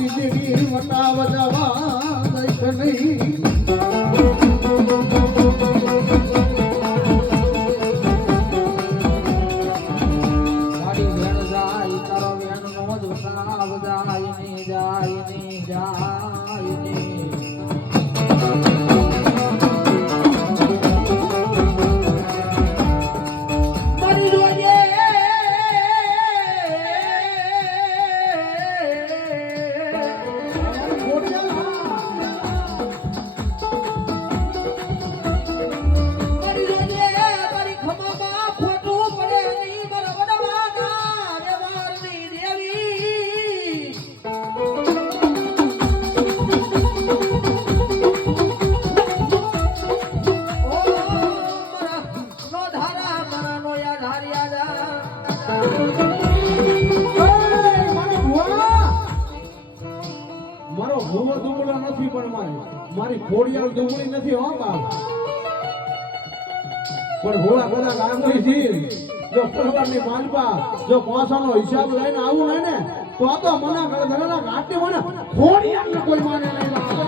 મારી દેવી વટાવ જવા દઈશ નહીં મારી વેણ જાય તારો વેણ નો જ વટાવ જાય ની જાય ની જાય ની મારો ભૂવો દુબળો નથી પણ મારી ખોડિયાળ દુબળી નથી હો બાપ પણ ભોળા બધા ગામની જીવ જો પરવારની માલપા જો પોસાનો હિસાબ લઈને આવું ને તો આ તો મના ઘરે ઘરેના ઘાટે મને ખોડિયાળ કોઈ માને નહીં